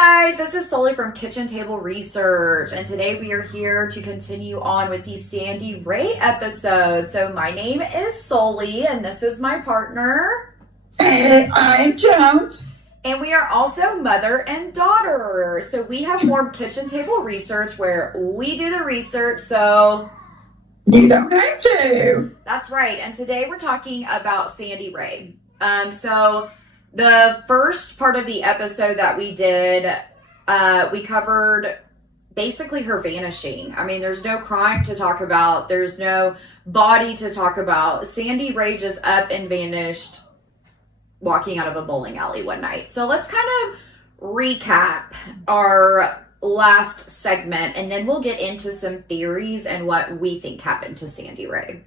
guys, this is Sully from Kitchen Table Research, and today we are here to continue on with the Sandy Ray episode. So my name is Sully, and this is my partner. Hey, I'm Jones. And we are also mother and daughter. So we have formed Kitchen Table Research where we do the research, so you don't have to. That's right. And today we're talking about Sandy Ray. So the first part of the episode that we did, we covered basically her vanishing. I mean, there's no crime to talk about. There's no body to talk about. Sandy Ray just up and vanished walking out of a bowling alley one night. So let's kind of recap our last segment, and then we'll get into some theories and what we think happened to Sandy Ray.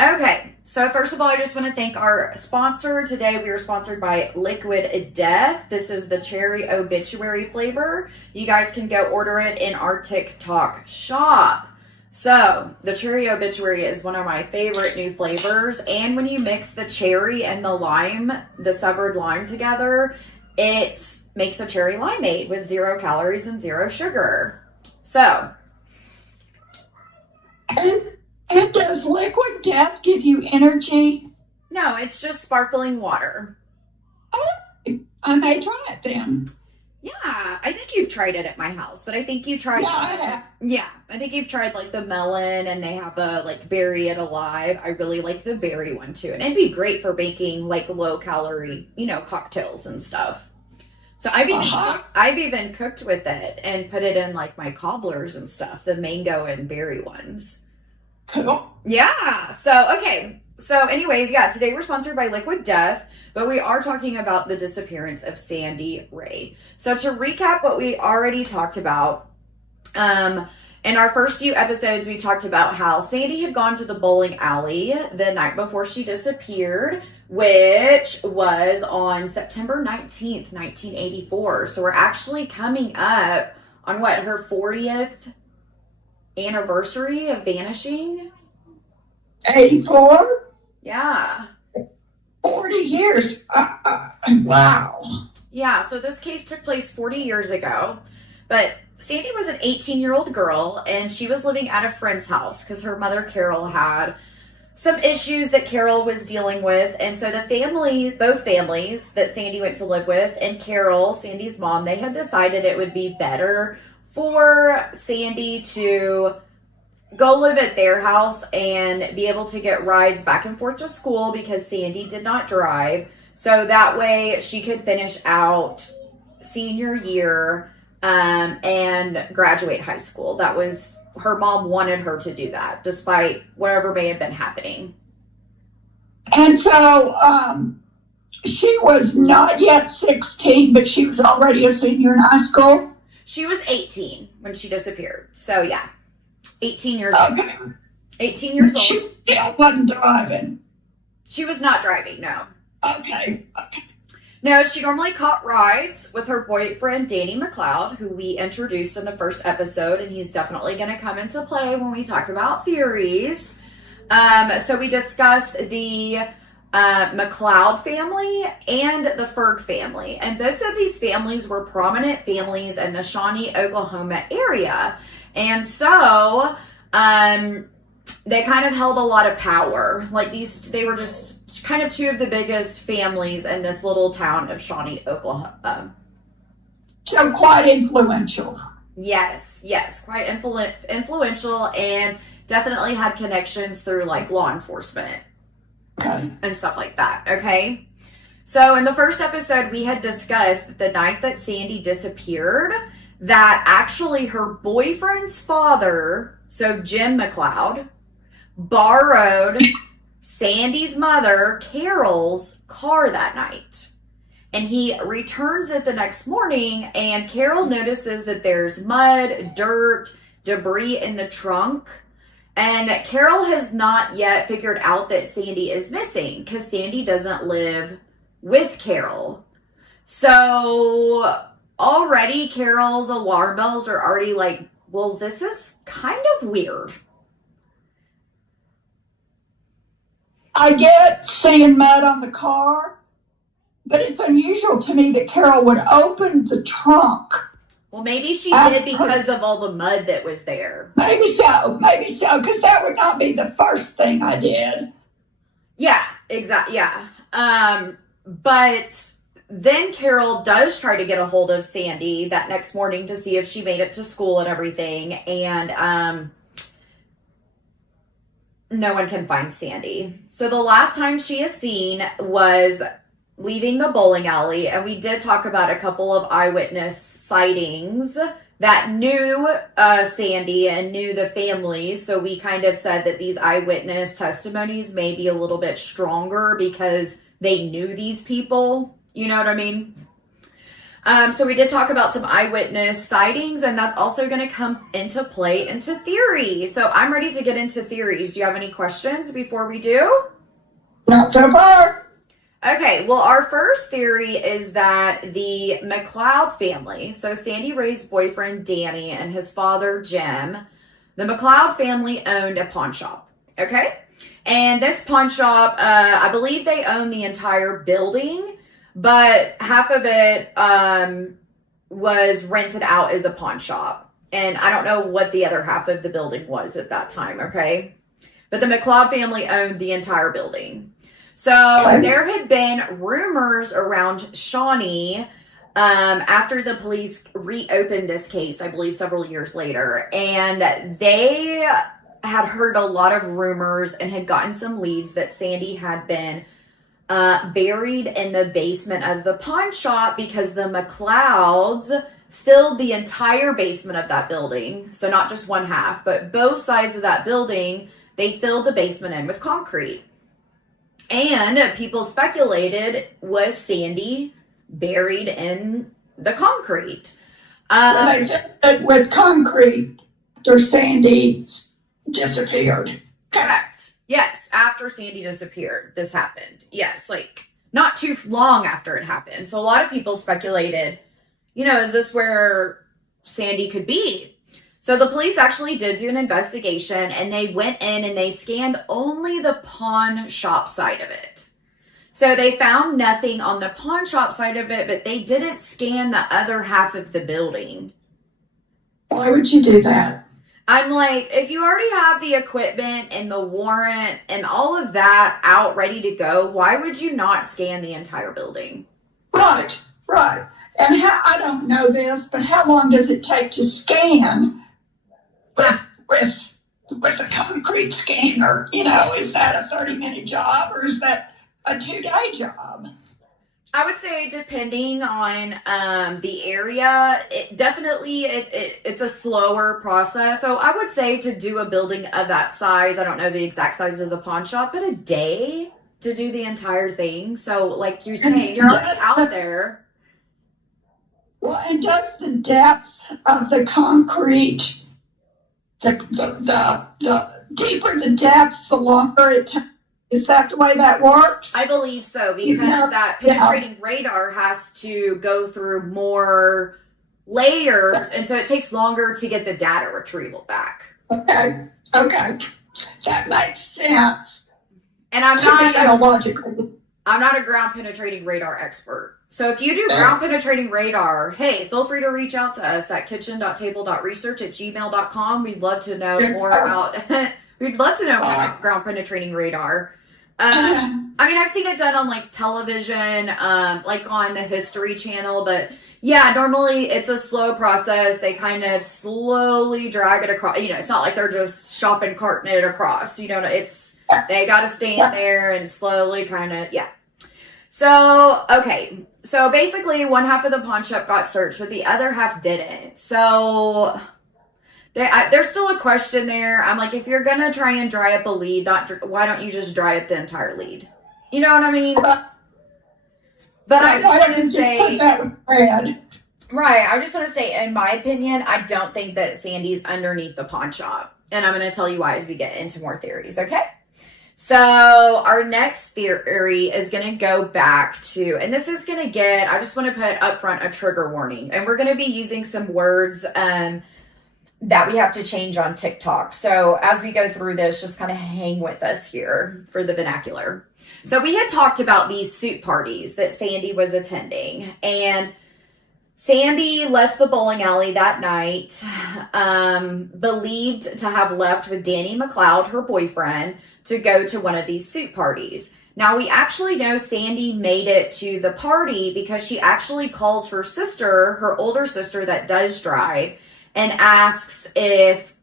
Okay, so first of all, I just want to thank our sponsor. Today we are sponsored by Liquid Death. This is the cherry obituary flavor. You guys can go order it in our TikTok shop. So the cherry obituary is one of my favorite new flavors. And when you mix the cherry and the lime, the severed lime together, it makes a cherry limeade with 0 calories and 0 sugar. So. And does Liquid Death give you energy? No, it's just sparkling water. Oh, I may try it then. Yeah, I think you've tried it at my house, but I think you tried. Yeah, I have. Yeah, I think you've tried like the melon, and they have a like berry it alive. I really like the berry one too, and it'd be great for making like low calorie, cocktails and stuff. So I've even cooked with it and put it in like my cobblers and stuff, the mango and berry ones. Cool. Yeah. So, okay. So anyways, yeah, today we're sponsored by Liquid Death, but we are talking about the disappearance of Sandy Ray. So to recap what we already talked about, in our first few episodes, we talked about how Sandy had gone to the bowling alley the night before she disappeared, which was on September 19th, 1984. So we're actually coming up on her 40th anniversary of vanishing. 84? Yeah. 40 years. Wow. Yeah, so this case took place 40 years ago, but Sandy was an 18-year-old girl, and she was living at a friend's house because her mother, Carol, had some issues that Carol was dealing with. And so both families that Sandy went to live with, and Carol, Sandy's mom, they had decided it would be better for Sandy to go live at their house and be able to get rides back and forth to school because Sandy did not drive. So that way she could finish out senior year and graduate high school. That was, her mom wanted her to do that despite whatever may have been happening. And so she was not yet 16, but she was already a senior in high school. She was 18 when she disappeared. So yeah, 18 years old. 18 years old. She still wasn't driving. She was not driving, no. Okay. No, she normally caught rides with her boyfriend, Danny McLeod, who we introduced in the first episode, and he's definitely going to come into play when we talk about theories. So we discussed the McLeod family and the Ferg family. And both of these families were prominent families in the Shawnee, Oklahoma area. And so they kind of held a lot of power. They were just kind of two of the biggest families in this little town of Shawnee, Oklahoma. So quite influential. Yes, quite influential, and definitely had connections through like law enforcement. Okay. And stuff like that, okay? So in the first episode, we had discussed that the night that Sandy disappeared, that actually her boyfriend's father, so Jim McLeod, borrowed Sandy's mother, Carol's, car that night. And he returns it the next morning, and Carol notices that there's mud, dirt, debris in the trunk. And Carol has not yet figured out that Sandy is missing because Sandy doesn't live with Carol. So already Carol's alarm bells are already like, well, this is kind of weird. I get seeing mud on the car, but it's unusual to me that Carol would open the trunk. Well, maybe she did because of all the mud that was there. Maybe so, because that would not be the first thing I did. Yeah, exactly, yeah. But then Carol does try to get a hold of Sandy that next morning to see if she made it to school and everything, and no one can find Sandy. So the last time she is seen was leaving the bowling alley, and we did talk about a couple of eyewitness sightings that knew Sandy and knew the family. So we kind of said that these eyewitness testimonies may be a little bit stronger because they knew these people. You know what I mean? So we did talk about some eyewitness sightings, and that's also going to come into play into theory. So I'm ready to get into theories. Do you have any questions before we do? Not so far. Okay, well, our first theory is that the McLeod family, so Sandy Ray's boyfriend Danny and his father Jim, the McLeod family owned a pawn shop, okay? And this pawn shop, I believe they own the entire building, but half of it was rented out as a pawn shop. And I don't know what the other half of the building was at that time, okay? But the McLeod family owned the entire building. So there had been rumors around Shawnee after the police reopened this case, I believe several years later, and they had heard a lot of rumors and had gotten some leads that Sandy had been buried in the basement of the pawn shop because the McLeods filled the entire basement of that building. So not just one half, but both sides of that building, they filled the basement in with concrete. And people speculated, was Sandy buried in the concrete? So they did it with concrete after Sandy disappeared. Correct. Yes, after Sandy disappeared, this happened. Yes, like not too long after it happened. So a lot of people speculated, is this where Sandy could be? So the police actually did do an investigation, and they went in and they scanned only the pawn shop side of it. So they found nothing on the pawn shop side of it, but they didn't scan the other half of the building. Why would you do that? I'm like, if you already have the equipment and the warrant and all of that out ready to go, why would you not scan the entire building? Right. And I don't know this, but how long does it take to scan with a concrete scanner? Is that a 30-minute job or is that a 2-day job? I would say depending on the area, it's a slower process. So I would say to do a building of that size, I don't know the exact size of the pawn shop, but a day to do the entire thing. So like you're saying, you're already out there. Well, and does the depth of the concrete, the deeper the depth, the longer it takes? Is that the way that works? I believe so, because that penetrating radar has to go through more layers, and so it takes longer to get the data retrieval back. Okay. That makes sense. And I'm not a ground penetrating radar expert. So if you do ground penetrating radar, hey, feel free to reach out to us at kitchen.table.research@gmail.com. We'd love to know more about ground penetrating radar. I've seen it done on like television, like on the History Channel, but yeah, normally it's a slow process. They kind of slowly drag it across. It's not like they're just shopping carting it across. They got to stand there and slowly kind of, yeah. So, okay. So basically one half of the pawn shop got searched, but the other half didn't. So there's still a question there. I'm like, if you're going to try and dry up a lead, why don't you just dry up the entire lead? You know what I mean? But I just want to say, right, I just want to say, in my opinion, I don't think that Sandy's underneath the pawn shop. And I'm going to tell you why as we get into more theories, okay? So our next theory is going to go back to, and this is going to I just want to put up front a trigger warning. And we're going to be using some words that we have to change on TikTok. So as we go through this, just kind of hang with us here for the vernacular. So we had talked about these suit parties that Sandy was attending, and Sandy left the bowling alley that night, believed to have left with Danny McLeod, her boyfriend, to go to one of these suit parties. Now, we actually know Sandy made it to the party because she actually calls her sister, her older sister that does drive, and asks if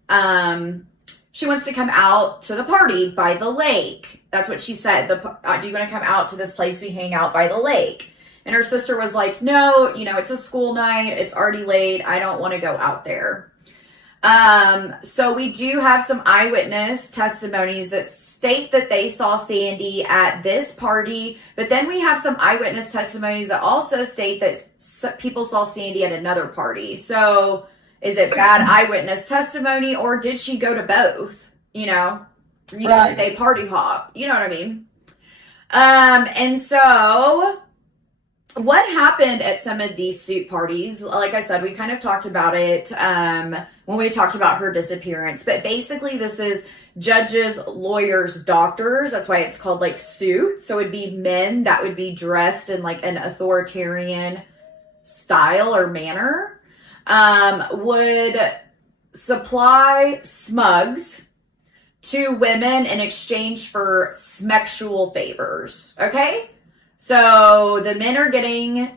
she wants to come out to the party by the lake. That's what she said. Do you want to come out to this place we hang out by the lake? And her sister was like, no, it's a school night. It's already late. I don't want to go out there. So we do have some eyewitness testimonies that state that they saw Sandy at this party, but then we have some eyewitness testimonies that also state that people saw Sandy at another party. So is it bad eyewitness testimony, or did she go to both? Right. They party hop. You know what I mean? And so what happened at some of these suit parties, like I said, we kind of talked about it when we talked about her disappearance. But basically, this is judges, lawyers, doctors. That's why it's called like suit. So it'd be men that would be dressed in like an authoritarian style or manner, would supply smugs to women in exchange for smexual favors. Okay? So the men are getting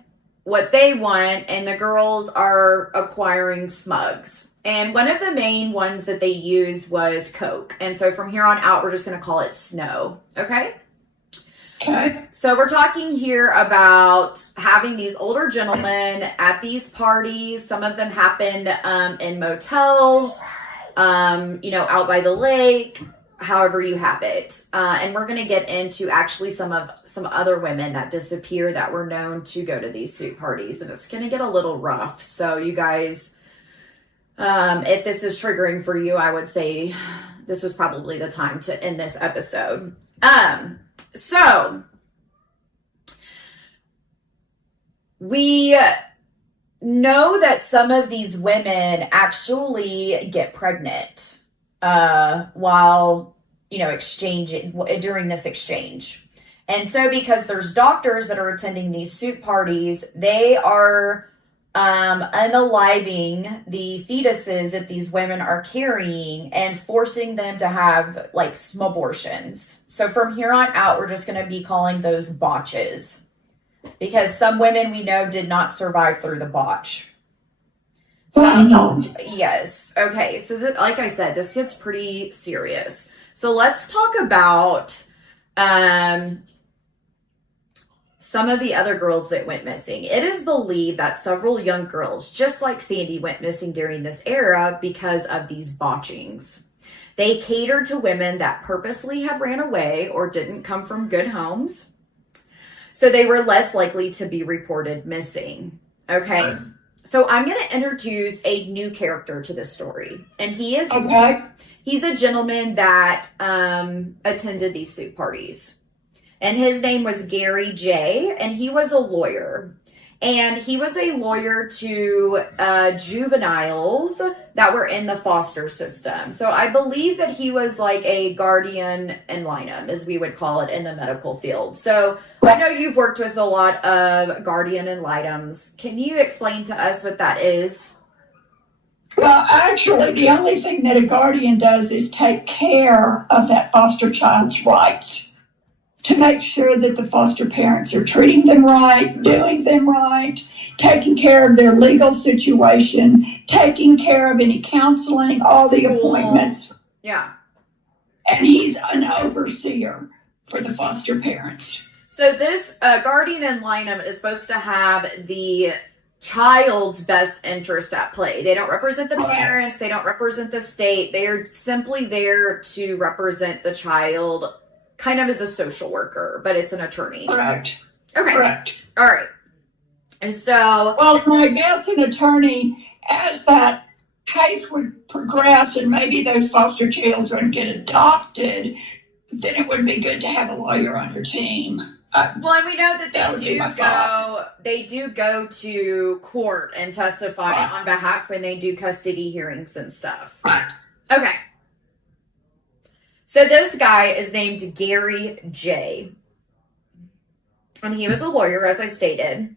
what they want, and the girls are acquiring smugs. And one of the main ones that they used was Coke. And so from here on out, we're just going to call it Snow. Okay? Okay. So we're talking here about having these older gentlemen at these parties. Some of them happened in motels, out by the lake, however you have it. And we're going to get into actually some other women that disappear that were known to go to these suit parties. And it's going to get a little rough. So you guys, if this is triggering for you, I would say this was probably the time to end this episode. So we know that some of these women actually get pregnant while, during this exchange. And so because there's doctors that are attending these suit parties, they are unaliving the fetuses that these women are carrying and forcing them to have like abortions. So from here on out, we're just going to be calling those botches, because some women we know did not survive through the botch. So, yes. Okay. So like I said, this gets pretty serious. So let's talk about some of the other girls that went missing. It is believed that several young girls, just like Sandy, went missing during this era because of these botchings. They catered to women that purposely had ran away or didn't come from good homes, so they were less likely to be reported missing. Okay? So I'm going to introduce a new character to this story. And he's a gentleman that attended these suit parties. And his name was Gary J. And he was a lawyer. And he was a lawyer to juveniles that were in the foster system. So I believe that he was like a guardian ad litem, as we would call it in the medical field. So I know you've worked with a lot of guardian ad litems. Can you explain to us what that is? Well, actually, the only thing that a guardian does is take care of that foster child's rights, to make sure that the foster parents are treating them right, doing them right, taking care of their legal situation, taking care of any counseling, all the appointments. Yeah. And he's an overseer for the foster parents. So this guardian ad litem is supposed to have the child's best interest at play. They don't represent the parents. They don't represent the state. They are simply there to represent the child, kind of as a social worker, but it's an attorney. Correct. Okay. Correct. All right. And so... Well, I guess an attorney, as that case would progress and maybe those foster children get adopted, then it would be good to have a lawyer on your team. Well, and we know that That would be my thought. they do go to court and testify Right. on behalf when they do custody hearings and stuff. Right. Okay. So this guy is named Gary J. And he was a lawyer, as I stated.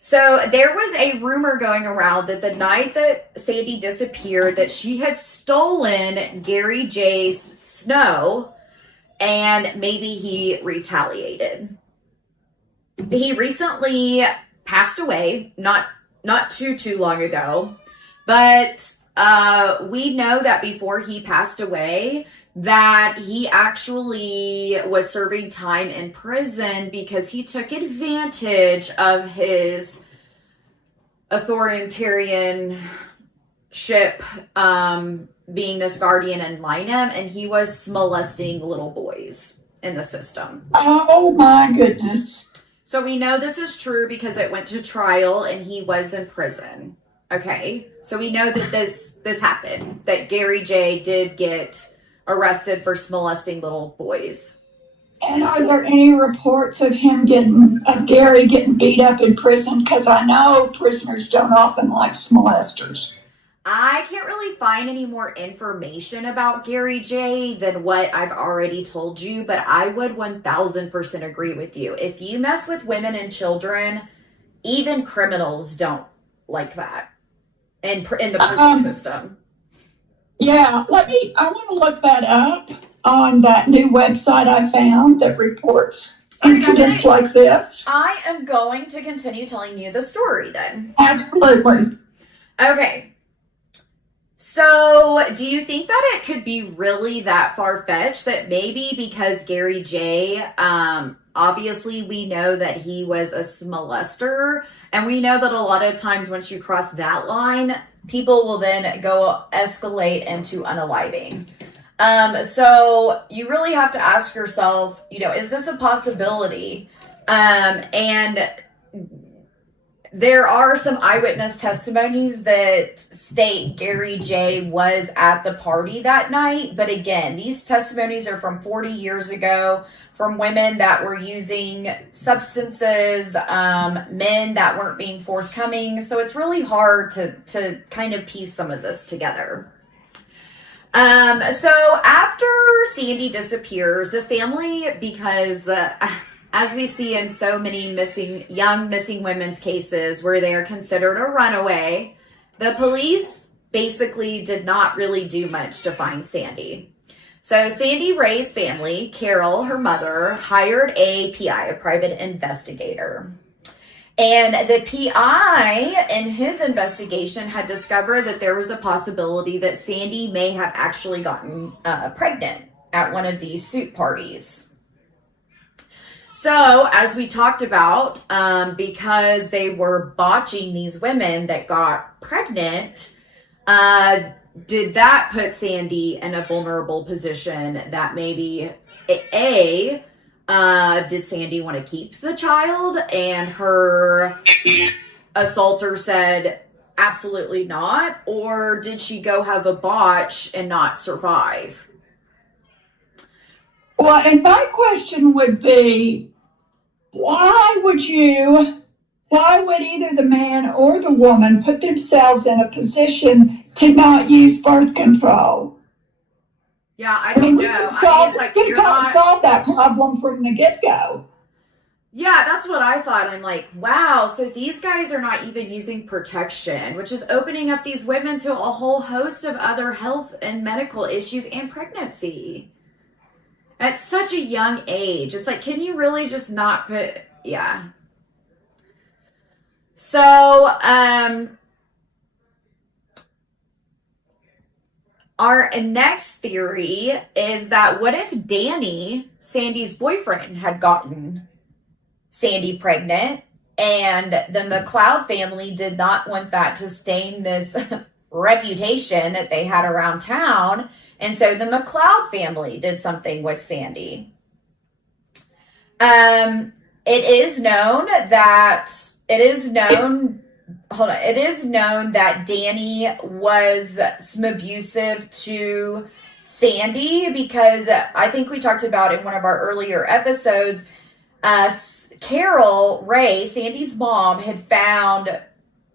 So there was a rumor going around that the night that Sandy disappeared, that she had stolen Gary J's snow, and maybe he retaliated. He recently passed away, not too long ago, but we know that before he passed away, that he actually was serving time in prison because he took advantage of his authoritarianship, being this guardian ad litem, and he was molesting little boys in the system. Oh my goodness. So we know this is true because it went to trial and he was in prison. Okay, so we know that this happened, that Gary J did get arrested for molesting little boys. And are there any reports of Gary getting beat up in prison? Because I know prisoners don't often like molesters. I can't really find any more information about Gary J than what I've already told you, but I would 1000% agree with you. If you mess with women and children, even criminals don't like that in the prison system. Yeah, I want to look that up on that new website I found that reports incidents like this. I am going to continue telling you the story then. Absolutely. Okay. So, do you think that it could be really that far-fetched that maybe because Gary J, obviously we know that he was a molester, and we know that a lot of times once you cross that line, people will then go escalate into unaliving. So you really have to ask yourself, is this a possibility? And there are some eyewitness testimonies that state Gary J was at the party that night. But again, these testimonies are from 40 years ago, from women that were using substances, men that weren't being forthcoming. So it's really hard to kind of piece some of this together. So after Sandy disappears, the family, because as we see in so many young missing women's cases where they are considered a runaway, the police basically did not really do much to find Sandy. So Sandy Ray's family, Carol, her mother, hired a PI, a private investigator. And the PI in his investigation had discovered that there was a possibility that Sandy may have actually gotten pregnant at one of these suit parties. So, as we talked about, because they were botching these women that got pregnant, did that put Sandy in a vulnerable position that maybe, did Sandy want to keep the child? And her assaulter said, absolutely not. Or did she go have a botch and not survive? Well, and my question would be, why would either the man or the woman put themselves in a position to not use birth control? Yeah, I don't know. We can't solve that problem from the get-go. Yeah, that's what I thought. I'm like, wow, so these guys are not even using protection, which is opening up these women to a whole host of other health and medical issues and pregnancy. At such a young age. It's like, can you really just not put, yeah. So, our next theory is that what if Danny, Sandy's boyfriend, had gotten Sandy pregnant, and the McLeod family did not want that to stain this reputation that they had around town, and so the McLeod family did something with Sandy. It is known that Danny was abusive to Sandy, because I think we talked about in one of our earlier episodes, Carol Ray, Sandy's mom, had found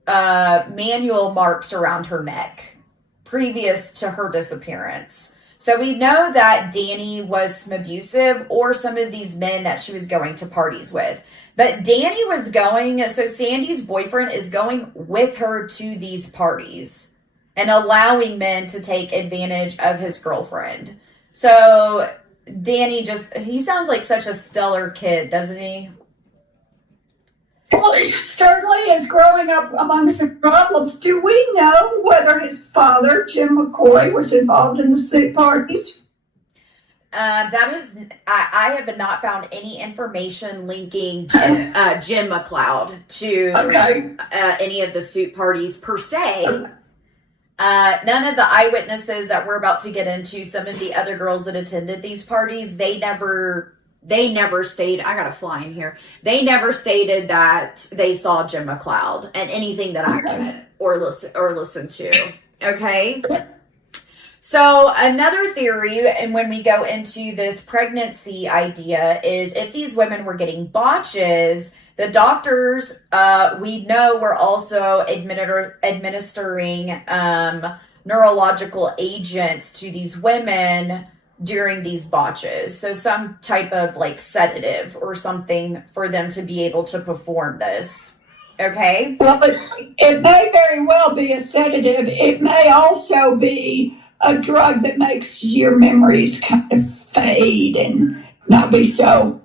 manual marks around her neck previous to her disappearance. So we know that Danny was abusive, or some of these men that she was going to parties with. But Danny was going, so Sandy's boyfriend is going with her to these parties and allowing men to take advantage of his girlfriend. So Danny he sounds like such a stellar kid, doesn't he? Well, he certainly is growing up among some problems. Do we know whether his father, Jim McCoy, was involved in the suit parties? I have not found any information linking to Jim McLeod to any of the suit parties per se. None of the eyewitnesses that we're about to get into, some of the other girls that attended these parties, they never stated, I got a fly in here. They never stated that they saw Jim McLeod and anything that I read or listened to. Okay. So another theory, and when we go into this pregnancy idea, is if these women were getting botches, the doctors, we know, were also administering neurological agents to these women during these botches. So some type of like sedative or something for them to be able to perform this. Okay? Well, it may very well be a sedative. It may also be a drug that makes your memories kind of fade and not be so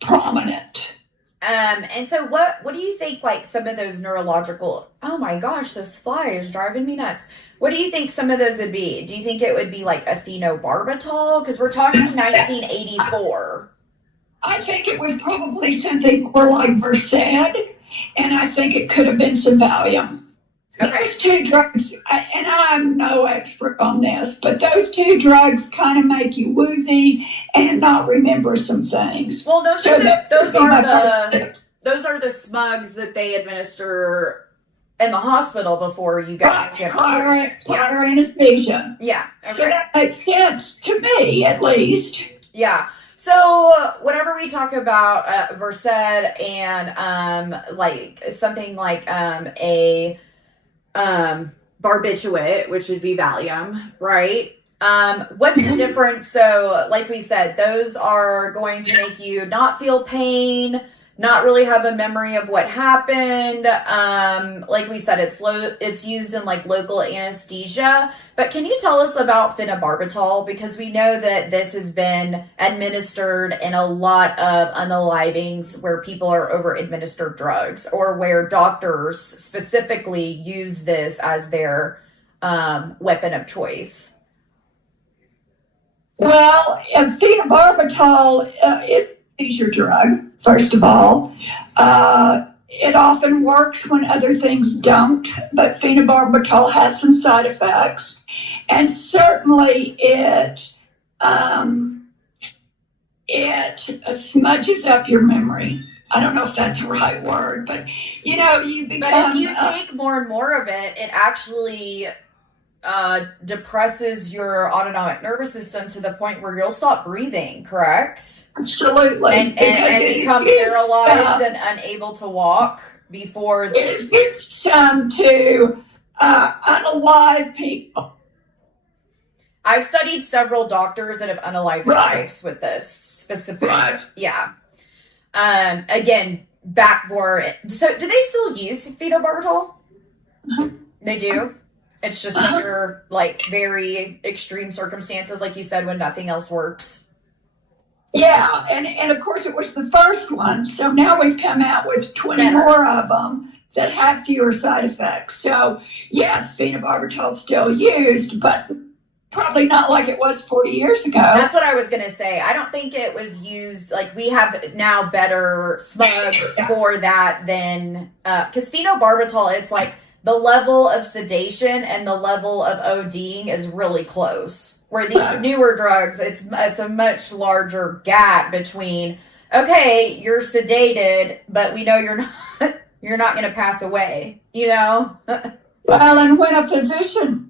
prominent. And so what do you think, like, some of those neurological, oh my gosh, this fly is driving me nuts. What do you think some of those would be? Do you think it would be like a phenobarbital? Because we're talking 1984. I think it was probably something more like Versed, and I think it could have been some Valium. Okay. Those two drugs, and I'm no expert on this, but those two drugs kind of make you woozy and not remember some things. Well, those are the smugs that they administer in the hospital before you go to prior anesthesia. Yeah. Okay. So that makes sense to me, at least. Yeah. So whenever we talk about Versed and like something like a barbiturate, which would be Valium, right? What's the difference? So like we said, those are going to make you not feel pain, not really have a memory of what happened. Like we said, it's used in like local anesthesia. But can you tell us about phenobarbital? Because we know that this has been administered in a lot of unalivings where people are over administered drugs, or where doctors specifically use this as their weapon of choice. Well, phenobarbital, it is your drug, first of all. It often works when other things don't, but phenobarbital has some side effects. And certainly it smudges up your memory. I don't know if that's the right word, but you become... But if you take more and more of it, it actually depresses your autonomic nervous system to the point where you'll stop breathing, correct? Absolutely. And become paralyzed and unable to walk before... It is used some to unalive people. I've studied several doctors that have unalived wives with this specific... Right. Yeah. Again, backboard. So do they still use phenobarbital? Uh-huh. They do? It's just under like very extreme circumstances, like you said, when nothing else works. Yeah, and of course it was the first one, so now we've come out with 20 more of them that have fewer side effects. So yes, phenobarbital is still used, but probably not like it was 40 years ago. That's what I was going to say. I don't think it was used, like we have now better smugs for that than, because phenobarbital, it's like the level of sedation and the level of ODing is really close. Where these newer drugs, it's a much larger gap between, okay, you're sedated, but we know you're not going to pass away, Well, and when a physician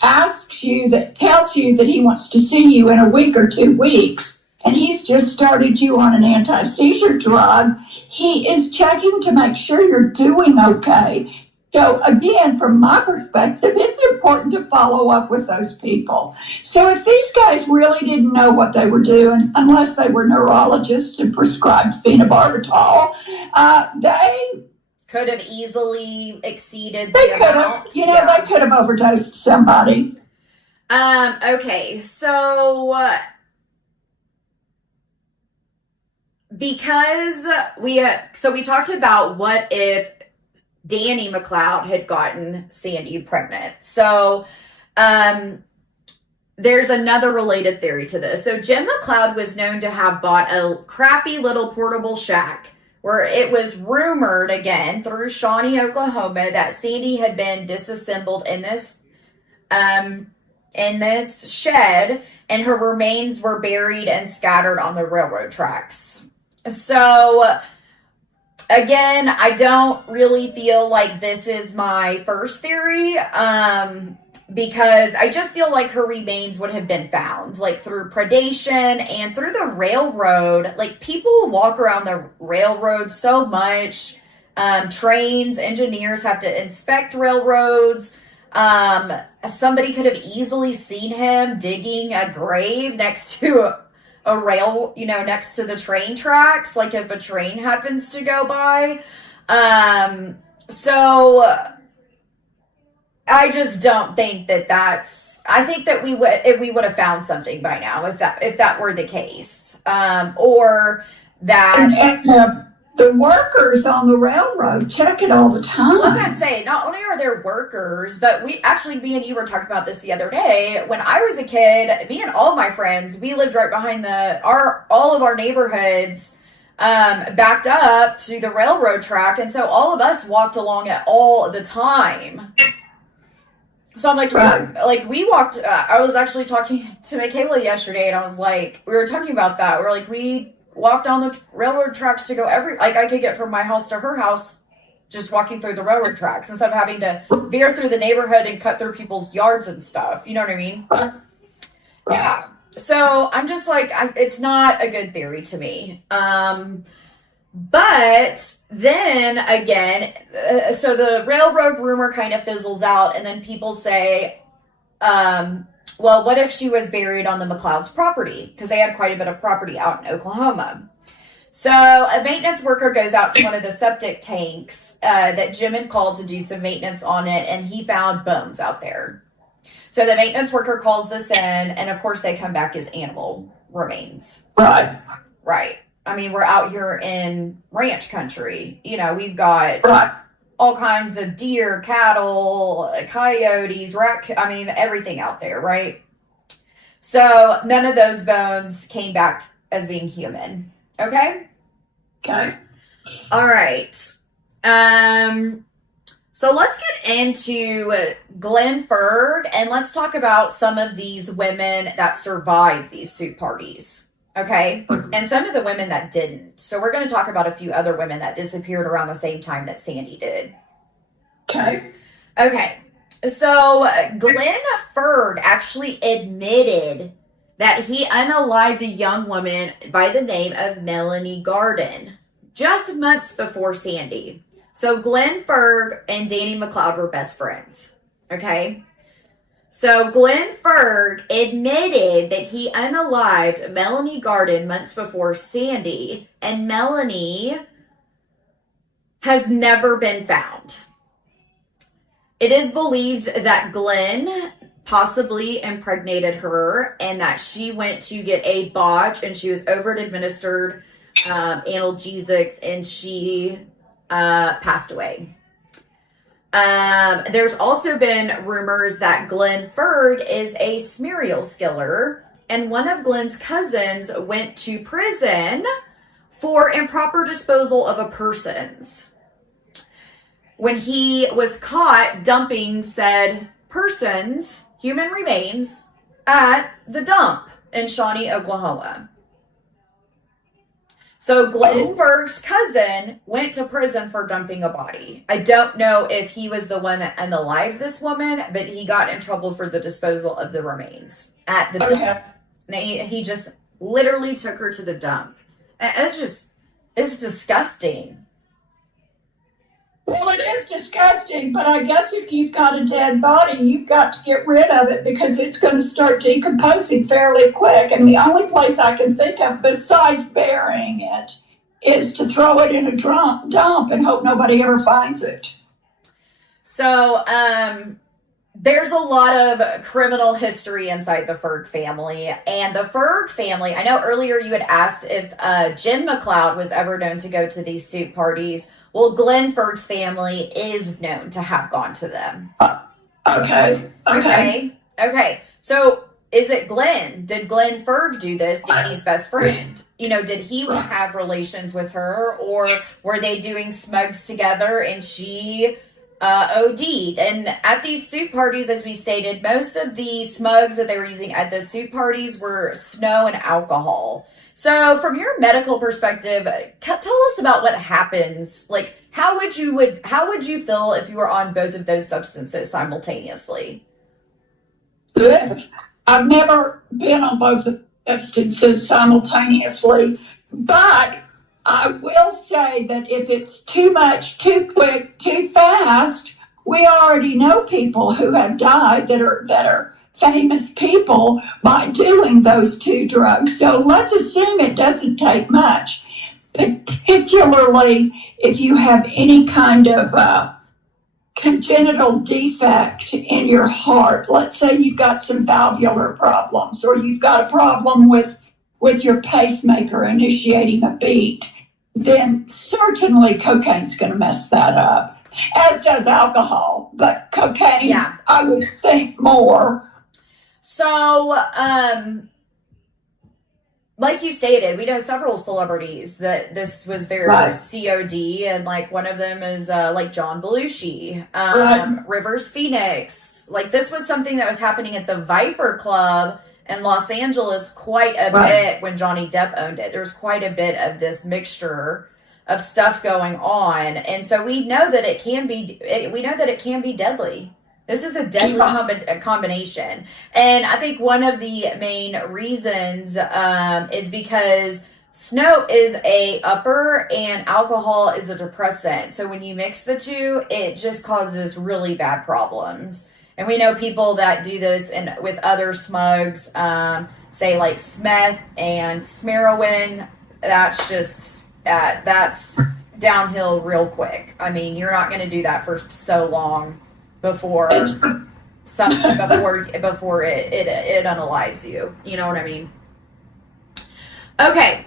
tells you that he wants to see you in a week or 2 weeks, and he's just started you on an anti-seizure drug, he is checking to make sure you're doing okay. So again, from my perspective, it's important to follow up with those people. So if these guys really didn't know what they were doing, unless they were neurologists and prescribed phenobarbital, they could have easily exceeded they the could amount. have, they could have overdosed somebody. Okay, so because we talked about what if Danny McLeod had gotten Sandy pregnant. So there's another related theory to this. So Jim McLeod was known to have bought a crappy little portable shack where it was rumored, again, through Shawnee, Oklahoma, that Sandy had been disassembled in this shed, and her remains were buried and scattered on the railroad tracks. So again, I don't really feel like this is my first theory, because I just feel like her remains would have been found, like through predation and through the railroad. Like, people walk around the railroad so much. Trains, engineers have to inspect railroads. Somebody could have easily seen him digging a grave next to a rail, next to the train tracks, like if a train happens to go by. So I just don't think I think that we would have found something by now if that were the case. Or that. And the workers on the railroad check it all the time. Well, that's what I'm saying. Not only are there workers, but me and you were talking about this the other day. When I was a kid, me and all my friends, we lived right behind all of our neighborhoods backed up to the railroad track, and so all of us walked along it all the time. So I'm like, right. We walked. I was actually talking to Michaela yesterday, and I was like, we were talking about that. We're like, we walked on the railroad tracks to go I could get from my house to her house just walking through the railroad tracks instead of having to veer through the neighborhood and cut through people's yards and stuff. You know what I mean? Yeah. So I'm just like, it's not a good theory to me. But then again, so the railroad rumor kind of fizzles out, and then people say, well, what if she was buried on the McLeod's property? Because they had quite a bit of property out in Oklahoma. So a maintenance worker goes out to one of the septic tanks that Jim had called to do some maintenance on it, and he found bones out there. So the maintenance worker calls this in, and of course they come back as animal remains. Right. I mean, we're out here in ranch country. We've got all kinds of deer, cattle, coyotes, everything out there, right? So none of those bones came back as being human. Okay? Okay. All right. So let's get into Glenn Ferg, and let's talk about some of these women that survived these soup parties. Okay? And some of the women that didn't. So we're going to talk about a few other women that disappeared around the same time that Sandy did. Okay. So Glenn Ferg actually admitted that he unalived a young woman by the name of Melanie Garden just months before Sandy. So Glenn Ferg and Danny McLeod were best friends. Okay? So Glenn Ferg admitted that he unalived Melanie Garden months before Sandy, and Melanie has never been found. It is believed that Glenn possibly impregnated her and that she went to get a botch and she was over-administered analgesics and she passed away. There's also been rumors that Glenn Ferg is a serial killer, and one of Glenn's cousins went to prison for improper disposal of a person's. When he was caught dumping said person's human remains at the dump in Shawnee, Oklahoma. So Glenn Ferg's cousin went to prison for dumping a body. I don't know if he was the one that unalived this woman, but he got in trouble for the disposal of the remains at the dump. He just literally took her to the dump. And it's disgusting. Well, it is disgusting, but I guess if you've got a dead body, you've got to get rid of it because it's going to start decomposing fairly quick. And the only place I can think of besides burying it is to throw it in a dump and hope nobody ever finds it. So, there's a lot of criminal history inside the Ferg family. And the Ferg family, I know earlier you had asked if Jim McLeod was ever known to go to these soup parties. Well, Glenn Ferg's family is known to have gone to them. Okay. So, is it Glenn? Did Glenn Ferg do this, Danny's best friend? Did he have relations with her? Or were they doing smugs together and she OD'd? And at these soup parties, as we stated, most of the smugs that they were using at the soup parties were snow and alcohol. So from your medical perspective, tell us about what happens. Like, how would you feel if you were on both of those substances simultaneously? I've never been on both substances simultaneously, but I will say that if it's too much, too quick, too fast, we already know people who have died that are famous people by doing those two drugs. So let's assume it doesn't take much, particularly if you have any kind of congenital defect in your heart. Let's say you've got some valvular problems, or you've got a problem with your pacemaker initiating a beat, then certainly cocaine's going to mess that up, as does alcohol. But cocaine, I would think more. So, like you stated, we know several celebrities that this was their COD, and like one of them is like John Belushi, Rivers Phoenix. Like, this was something that was happening at the Viper Club in Los Angeles quite a bit when Johnny Depp owned it. There was quite a bit of this mixture of stuff going on, and so we know that it can be deadly. This is a deadly combination. And I think one of the main reasons is because snow is a upper and alcohol is a depressant. So when you mix the two, it just causes really bad problems. And we know people that do this with other smugs, say like Smith and Smerowin. That's just, that's downhill real quick. I mean, you're not going to do that for so long before it unalives you. You know what I mean? Okay.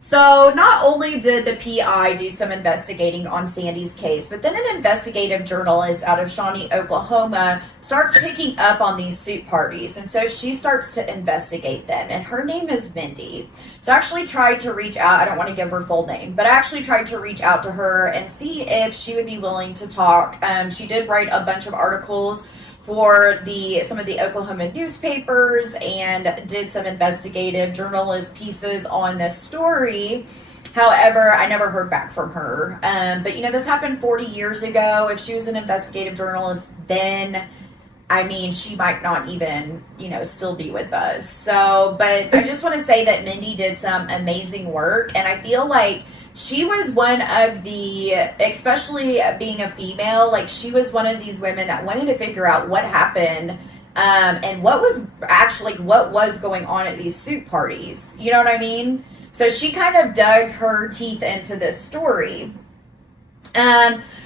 So not only did the PI do some investigating on Sandy's case, but then an investigative journalist out of Shawnee, Oklahoma starts picking up on these soup parties. And so she starts to investigate them. And her name is Mindy. So I actually tried to reach out. I don't want to give her full name, but I actually tried to reach out to her and see if she would be willing to talk. She did write a bunch of articles for some of the Oklahoma newspapers and did some investigative journalist pieces on this story. However, I never heard back from her. But, this happened 40 years ago. If she was an investigative journalist then, I mean, she might not even, still be with us. So, but I just want to say that Mindy did some amazing work, and I feel like she was one of the, especially being a female, like she was one of these women that wanted to figure out what happened and what was going on at these soup parties. You know what I mean? So she kind of dug her teeth into this story.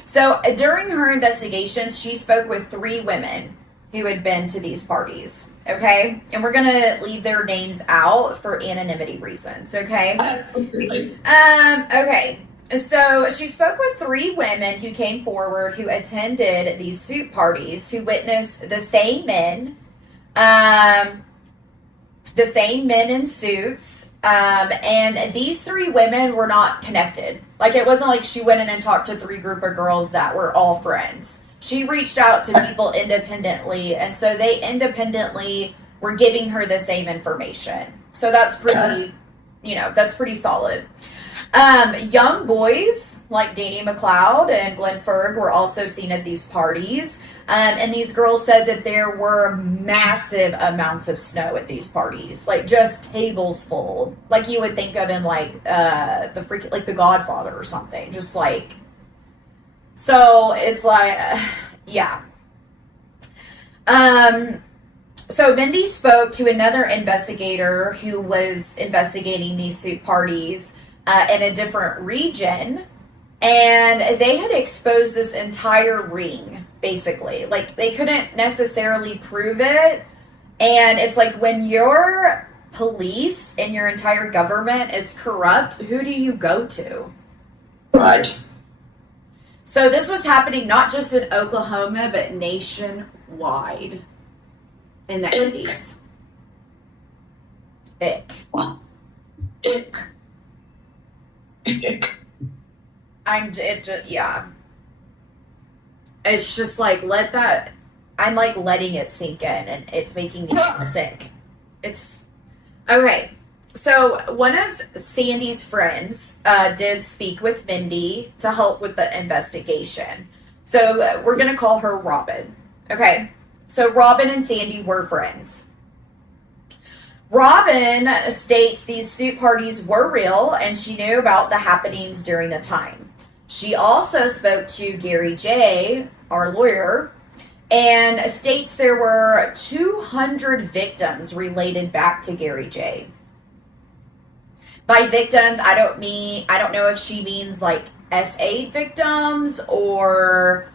So during her investigations, she spoke with 3 women who had been to these parties. Okay, and we're gonna leave their names out for anonymity reasons. Okay. Okay. So she spoke with 3 women who came forward who attended these soup parties, who witnessed the same men in suits. And these 3 women were not connected. Like, it wasn't like she went in and talked to 3 group of girls that were all friends. She reached out to people independently, and so they independently were giving her the same information. So that's pretty, that's pretty solid. Young boys like Danny McLeod and Glenn Ferg were also seen at these parties. And these girls said that there were massive amounts of snow at these parties, like just tables full, like you would think of in like The Godfather or something. Just like, so it's like, yeah. So Mindy spoke to another investigator who was investigating these soup parties in a different region, and they had exposed this entire ring, basically. Like, they couldn't necessarily prove it, and it's like when your police and your entire government is corrupt, who do you go to? Right. So this was happening not just in Oklahoma, but nationwide in the 80s. Ick. Well, ick. Ick. Yeah. It's just like, I'm like letting it sink in, and it's making me sick. It's, okay. So one of Sandy's friends did speak with Mindy to help with the investigation. So we're going to call her Robin. Okay. So Robin and Sandy were friends. Robin states these soup parties were real, and she knew about the happenings during the time. She also spoke to Gary J., our lawyer, and states there were 200 victims related back to Gary J. By victims, I don't know if she means like SA victims, or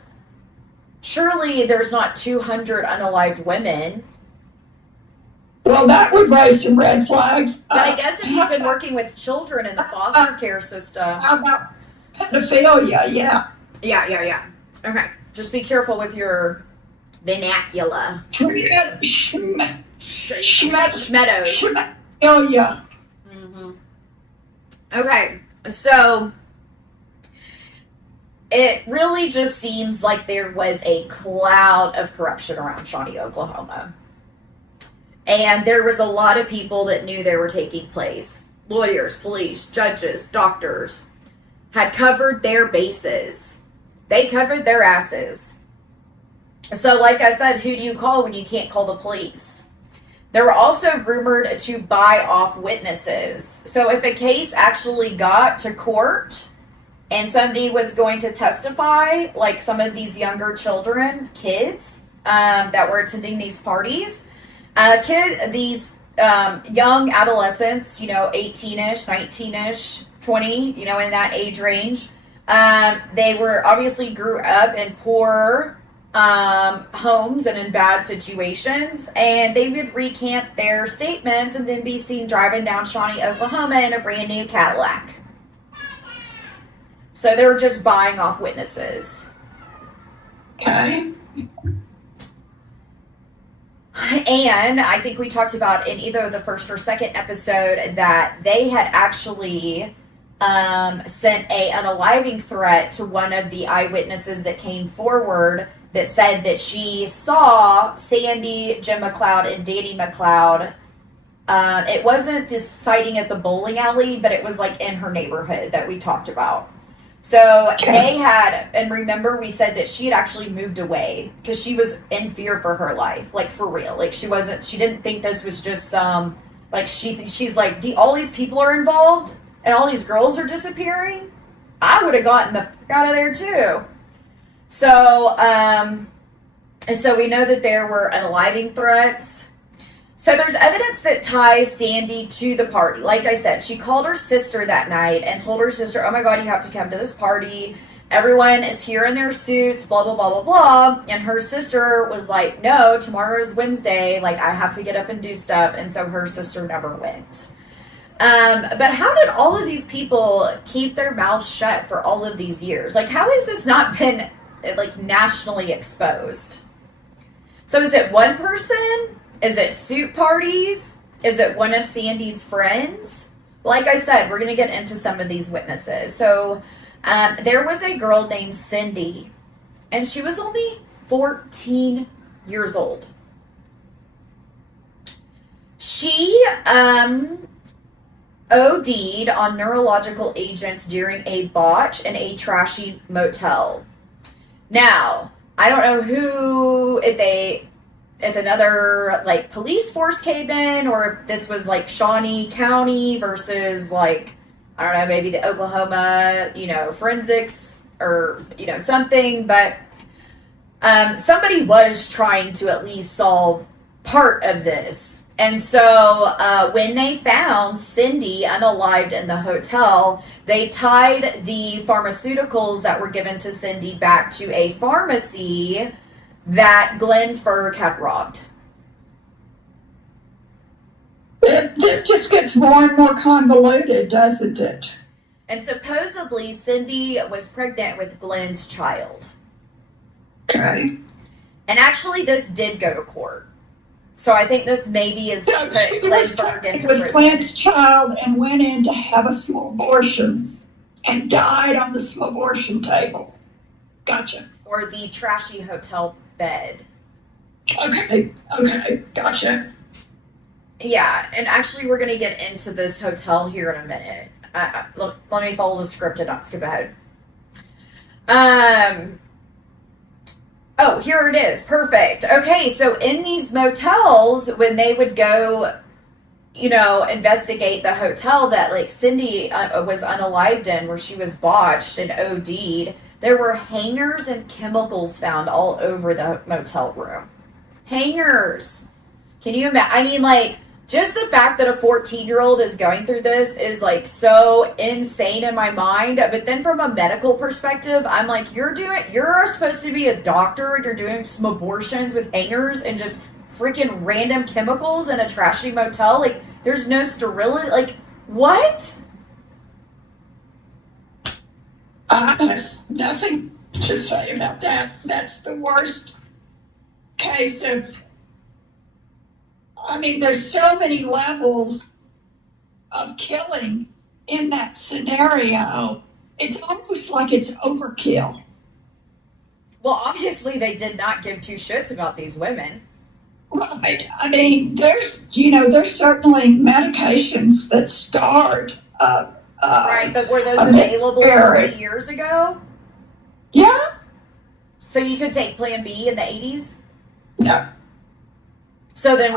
surely there's not 200 unalived women. Well, that would raise some red flags. But I guess if you've been working with children in the foster care system. How about pedophilia? Yeah. Yeah. Okay. Just be careful with your vernacular. Schmeados. Pedophilia. Mm-hmm. Okay. So it really just seems like there was a cloud of corruption around Shawnee, Oklahoma. And there was a lot of people that knew they were taking place. Lawyers, police, judges, doctors had covered their bases. They covered their asses. So like I said, who do you call when you can't call the police? They were also rumored to buy off witnesses. So if a case actually got to court and somebody was going to testify, like some of these younger kids that were attending these parties, these young adolescents, 18-ish, 19-ish, 20, in that age range, they were obviously grew up in poor homes and in bad situations, and they would recant their statements and then be seen driving down Shawnee, Oklahoma in a brand new Cadillac. So they were just buying off witnesses. Okay. And I think we talked about in either the first or second episode that they had actually sent an unaliving threat to one of the eyewitnesses that came forward that said that she saw Sandy, Jim McLeod, and Danny McLeod. It wasn't this sighting at the bowling alley, but it was like in her neighborhood that we talked about. So they had, and remember we said that she had actually moved away because she was in fear for her life, like for real. Like she didn't think this was just some, like she's like, all these people are involved and all these girls are disappearing. I would have gotten the fuck out of there too. So, and so we know that there were unaliving threats. So there's evidence that ties Sandy to the party. Like I said, she called her sister that night and told her sister, oh my God, you have to come to this party. Everyone is here in their suits, blah, blah, blah, blah, blah. And her sister was like, no, tomorrow's Wednesday. Like, I have to get up and do stuff. And so her sister never went. But how did all of these people keep their mouths shut for all of these years? Like, how has this not been, like, nationally exposed? So is it one person? Is it soup parties? Is it one of Sandy's friends? Like I said, we're going to get into some of these witnesses. So there was a girl named Cindy, and she was only 14 years old. She OD'd on neurological agents during a botch in a trashy motel. Now, I don't know if another like police force came in, or if this was like Shawnee County versus like, I don't know, maybe the Oklahoma, forensics or, something, but somebody was trying to at least solve part of this. And so when they found Cindy unalived in the hotel, they tied the pharmaceuticals that were given to Cindy back to a pharmacy that Glenn Ferg had robbed. This just gets more and more convoluted, doesn't it? And supposedly Cindy was pregnant with Glenn's child. Okay. And actually this did go to court. So I think this maybe is So she Glenn was Ferg pregnant into with prison. Glenn's child and went in to have a small abortion and died on the small abortion table. Gotcha. Or the trashy hotel bed. Okay, gotcha. Yeah, and actually we're going to get into this hotel here in a minute. Let me follow the script and not skip ahead. Oh, here it is. Perfect. Okay, so in these motels, when they would go, investigate the hotel that like Cindy was unalived in, where she was botched and OD'd, there were hangers and chemicals found all over the motel room. Hangers. Can you imagine? I mean, like, just the fact that a 14-year-old is going through this is like so insane in my mind. But then from a medical perspective, I'm like, you're supposed to be a doctor and you're doing some abortions with hangers and just freaking random chemicals in a trashy motel. Like, there's no sterility. Like, what? I have nothing to say about that. That's the worst case of, there's so many levels of killing in that scenario. It's almost like it's overkill. Well, obviously they did not give two shits about these women. Right. There's certainly medications that start. Right, but were those available 30 years ago? Yeah. So you could take Plan B in the 80s? No. So then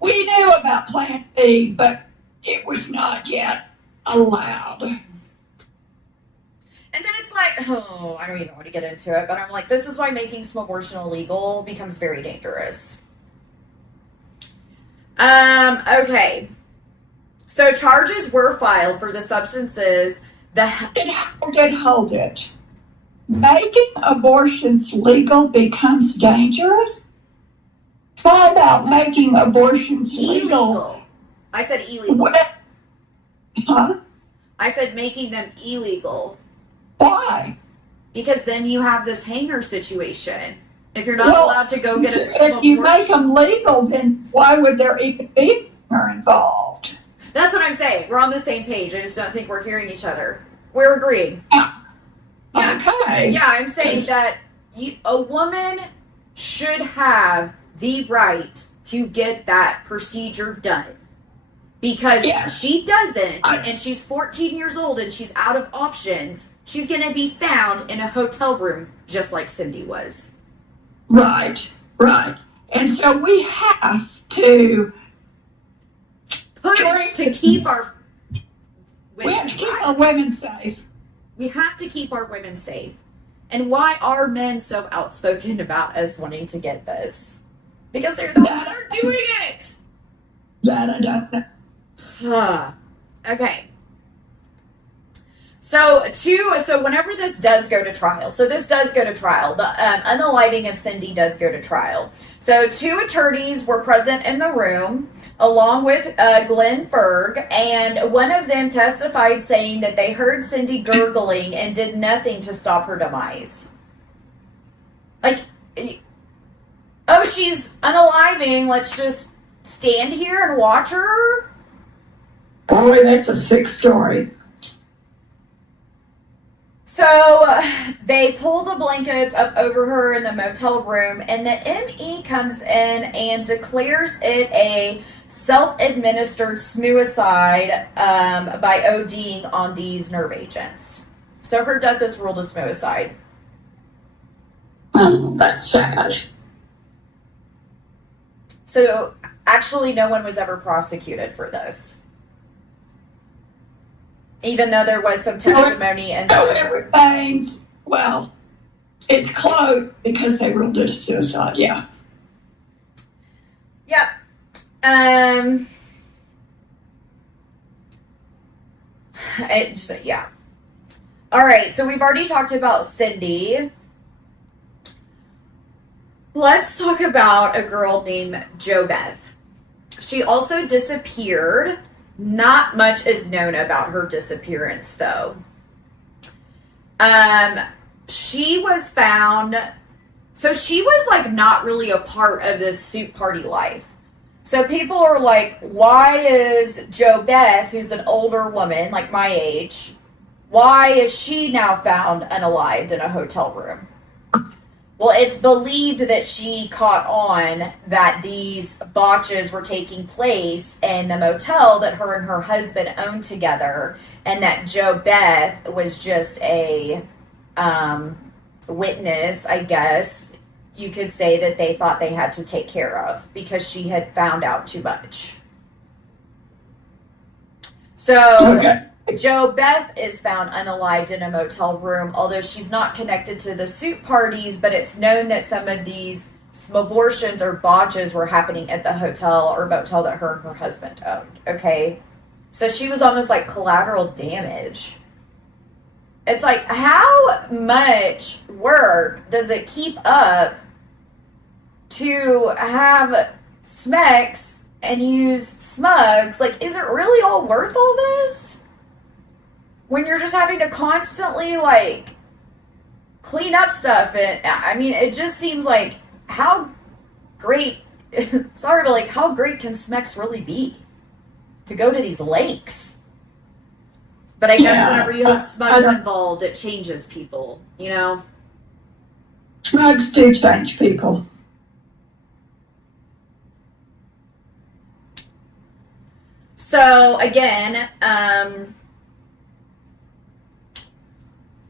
we knew about Plan B, but it was not yet allowed. And then it's like, I don't even want to get into it, but I'm like, this is why making small abortion illegal becomes very dangerous. Okay. So charges were filed for the substances that... Hold it. Making abortions legal becomes dangerous? How about making abortions legal? I said illegal. What? Huh? I said making them illegal. Why? Because then you have this hanger situation. If you're not allowed to go get a small If you abortion, make them legal, then why would there even be hanger involved? That's what I'm saying. We're on the same page. I just don't think we're hearing each other. We're agreeing. Okay. Yeah, I'm saying that a woman should have the right to get that procedure done. Because she doesn't, and she's 14 years old and she's out of options, she's going to be found in a hotel room just like Cindy was. Right. And so we have to push to keep our women We have to keep our women safe. We have to keep our women safe. And why are men so outspoken about us wanting to get this? Because they're the ones that are doing it. That I don't know. Okay. So whenever this does go to trial, the unaliving of Cindy does go to trial. So 2 attorneys were present in the room, along with Glenn Ferg, and one of them testified saying that they heard Cindy gurgling and did nothing to stop her demise. Like, oh, she's unaliving, let's just stand here and watch her? Boy, that's a sick story. So they pull the blankets up over her in the motel room, and the ME comes in and declares it a self-administered suicide by ODing on these nerve agents. So her death is ruled a suicide. Oh, that's sad. So actually no one was ever prosecuted for this. Even though there was some testimony and everything's, well, it's closed because they ruled it a suicide, yeah. Yep. Yeah. All right, so we've already talked about Cindy. Let's talk about a girl named Jo Beth. She also disappeared. Not much is known about her disappearance, though. She was found, so she was like not really a part of this suit party life. So people are like, why is Jo Beth, who's an older woman, like my age, why is she now found unalived in a hotel room? Well, it's believed that she caught on that these botches were taking place in the motel that her and her husband owned together, and that Jo Beth was just a witness, I guess you could say, that they thought they had to take care of because she had found out too much. So Okay. Jo Beth is found unalived in a motel room, although she's not connected to the suit parties, but it's known that some of these abortions or botches were happening at the hotel or motel that her and her husband owned, okay? So she was almost like collateral damage. It's like, how much work does it keep up to have Smex and use Smugs? Like, is it really all worth all this? When you're just having to constantly, like, clean up stuff. And I mean, it just seems like, how great, sorry, but like, how great can Smex really be to go to these lakes? But I guess whenever you have Smugs involved, it changes people, you know? Smugs do change people. So, again,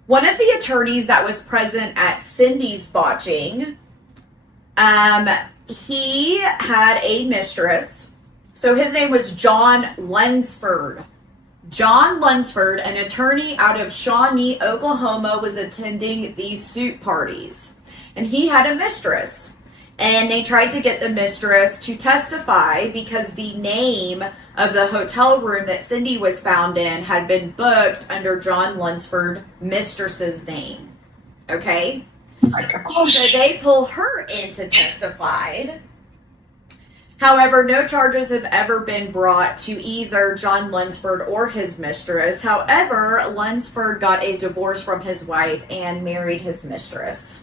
one of the attorneys that was present at Cindy's botching, he had a mistress. So his name was John Lunsford. John Lunsford, an attorney out of Shawnee, Oklahoma, was attending these suit parties. And he had a mistress. And they tried to get the mistress to testify because the name of the hotel room that Cindy was found in had been booked under John Lunsford, mistress's name. Okay? Oh my gosh. So they pull her in to testify. However, no charges have ever been brought to either John Lunsford or his mistress. However, Lunsford got a divorce from his wife and married his mistress.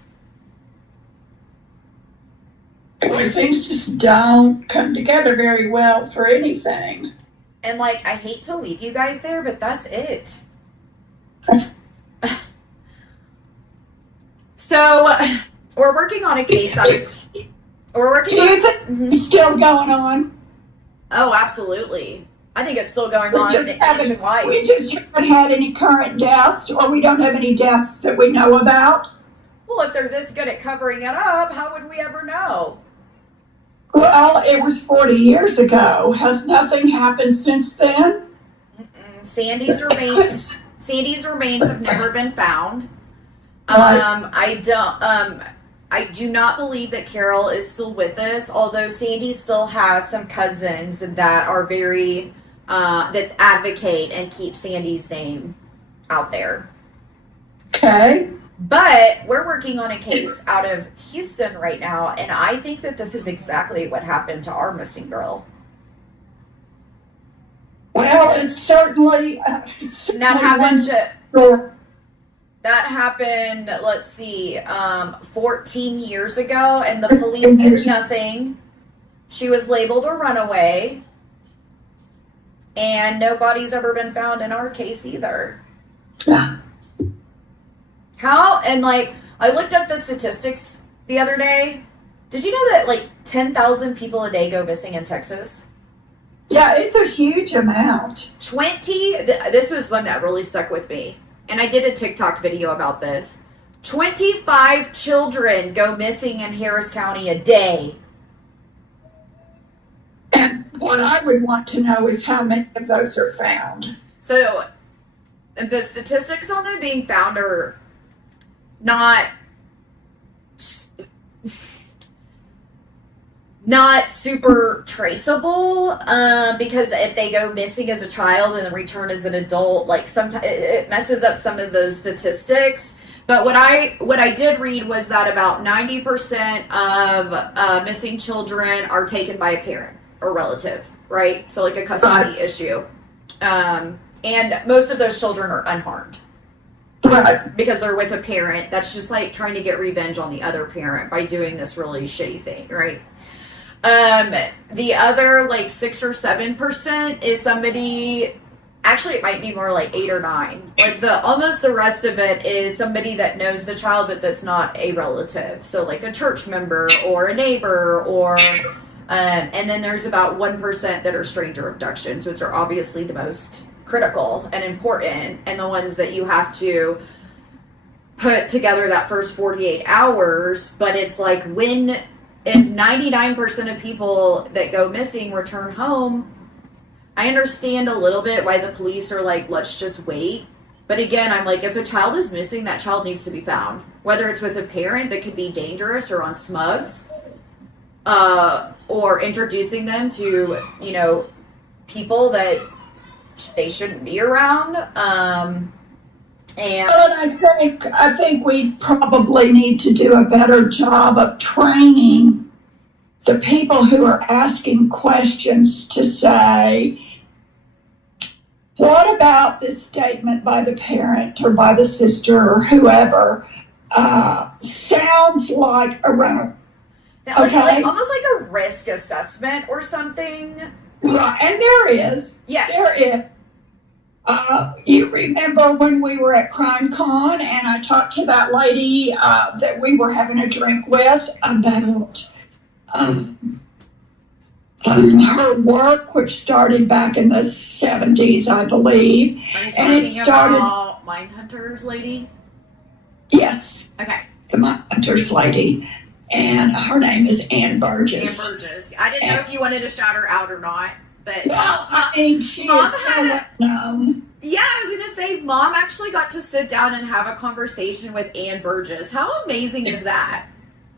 Boy, things just don't come together very well for anything. And, like, I hate to leave you guys there, but that's it. So, we're working on a case. Do you think it's still going on? Oh, absolutely. I think it's still going on nationwide. We just haven't had any current deaths, or we don't have any deaths that we know about. Well, if they're this good at covering it up, how would we ever know? Well, it was 40 years ago. Has nothing happened since then? Sandy's remains have never been found. I do not believe that Carol is still with us, although Sandy still has some cousins that are very that advocate and keep Sandy's name out there. Okay. But we're working on a case out of Houston right now, and I think that this is exactly what happened to our missing girl. Well, it's certainly That happened, let's see, 14 years ago, and the police did nothing. She was labeled a runaway, and nobody's ever been found in our case either. Yeah. How, and like, I looked up the statistics the other day. Did you know that like 10,000 people a day go missing in Texas? Yeah, it's a huge amount. This was one that really stuck with me. And I did a TikTok video about this. 25 children go missing in Harris County a day. And what I would want to know is how many of those are found. So the statistics on them being found are not super traceable, because if they go missing as a child and then return as an adult, like sometimes it messes up some of those statistics. But what I did read was that about 90% of missing children are taken by a parent or relative, right? So like a custody issue. And most of those children are unharmed. Right. Because they're with a parent that's just like trying to get revenge on the other parent by doing this really shitty thing, right? The other like 6 or 7% is somebody, actually it might be more like 8 or 9. Like almost the rest of it is somebody that knows the child but that's not a relative. So like a church member or a neighbor or and then there's about 1% that are stranger abductions, which are obviously the most critical and important, and the ones that you have to put together that first 48 hours. But it's like if 99% of people that go missing return home, I understand a little bit why the police are like, let's just wait. But again, I'm like, if a child is missing, that child needs to be found. Whether it's with a parent that could be dangerous or on smugs, or introducing them to, people that they shouldn't be around. And I think we probably need to do a better job of training the people who are asking questions to say, what about this statement by the parent or by the sister or whoever sounds like a rental? Like almost like a risk assessment or something. Right, and there is. Yes. There is. You remember when we were at CrimeCon and I talked to that lady that we were having a drink with about her work, which started back in the 70s, I believe. Are you and it started about Mindhunters lady? Yes. Okay. The Mindhunters lady. And her name is Ann Burgess. Ann Burgess. I didn't know if you wanted to shout her out or not, but well, I mean, she Mom is so known. Yeah, I was gonna say, Mom actually got to sit down and have a conversation with Ann Burgess. How amazing is that?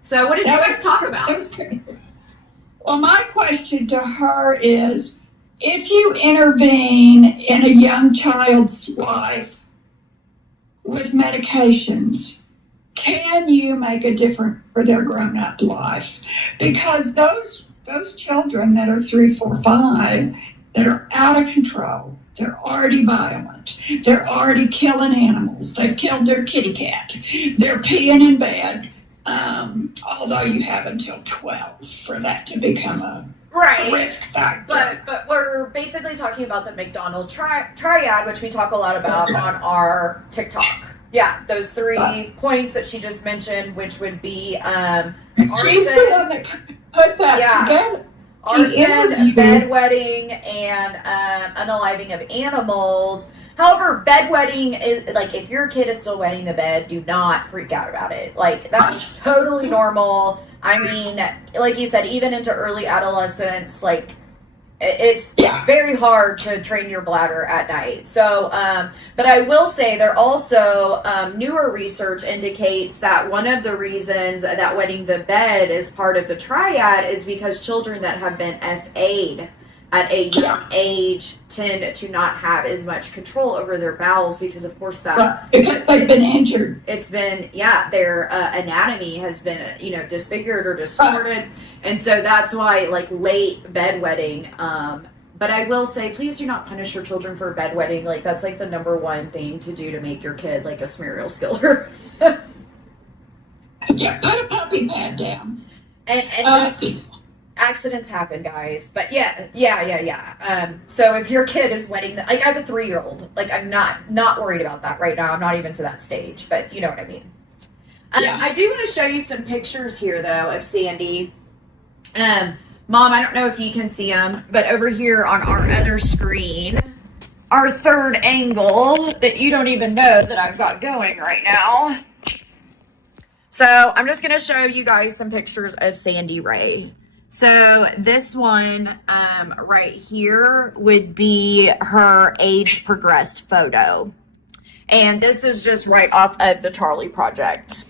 So, what did you guys talk about? Well, my question to her is, if you intervene in a young child's life with medications, can you make a difference for their grown-up life? Because those children that are 3, 4, 5 that are out of control, they're already violent, they're already killing animals, they've killed their kitty cat, they're peeing in bed, although you have until 12 for that to become a risk factor. But we're basically talking about the McDonald triad, which we talk a lot about on our TikTok. Yeah, those 3 points that she just mentioned, which would be she's the one that put that together. Arson, bedwetting, and unaliving of animals. However, bedwetting is, like, if your kid is still wetting the bed, do not freak out about it. Like, that's totally normal. I mean, like you said, even into early adolescence, like, it's very hard to train your bladder at night. So, but I will say there also, newer research indicates that one of the reasons that wetting the bed is part of the triad is because children that have been SA'd at a young age tend to not have as much control over their bowels because, of course, because they've been injured. It's been, their anatomy has been, disfigured or distorted. And so that's why, like, late bedwetting. But I will say, please do not punish your children for bedwetting. Like, that's, like, the number one thing to do to make your kid, like, a smerial skiller. Yeah, put a puppy pad down. And accidents happen, guys. But yeah. So if your kid is wetting, like, I have a 3-year-old. Like, I'm not worried about that right now. I'm not even to that stage, but you know what I mean. I do want to show you some pictures here, though, of Sandy. Mom, I don't know if you can see them, but over here on our other screen, our third angle that you don't even know that I've got going right now. So I'm just going to show you guys some pictures of Sandy Ray. So this one right here would be her age progressed photo. And this is just right off of the Charlie Project.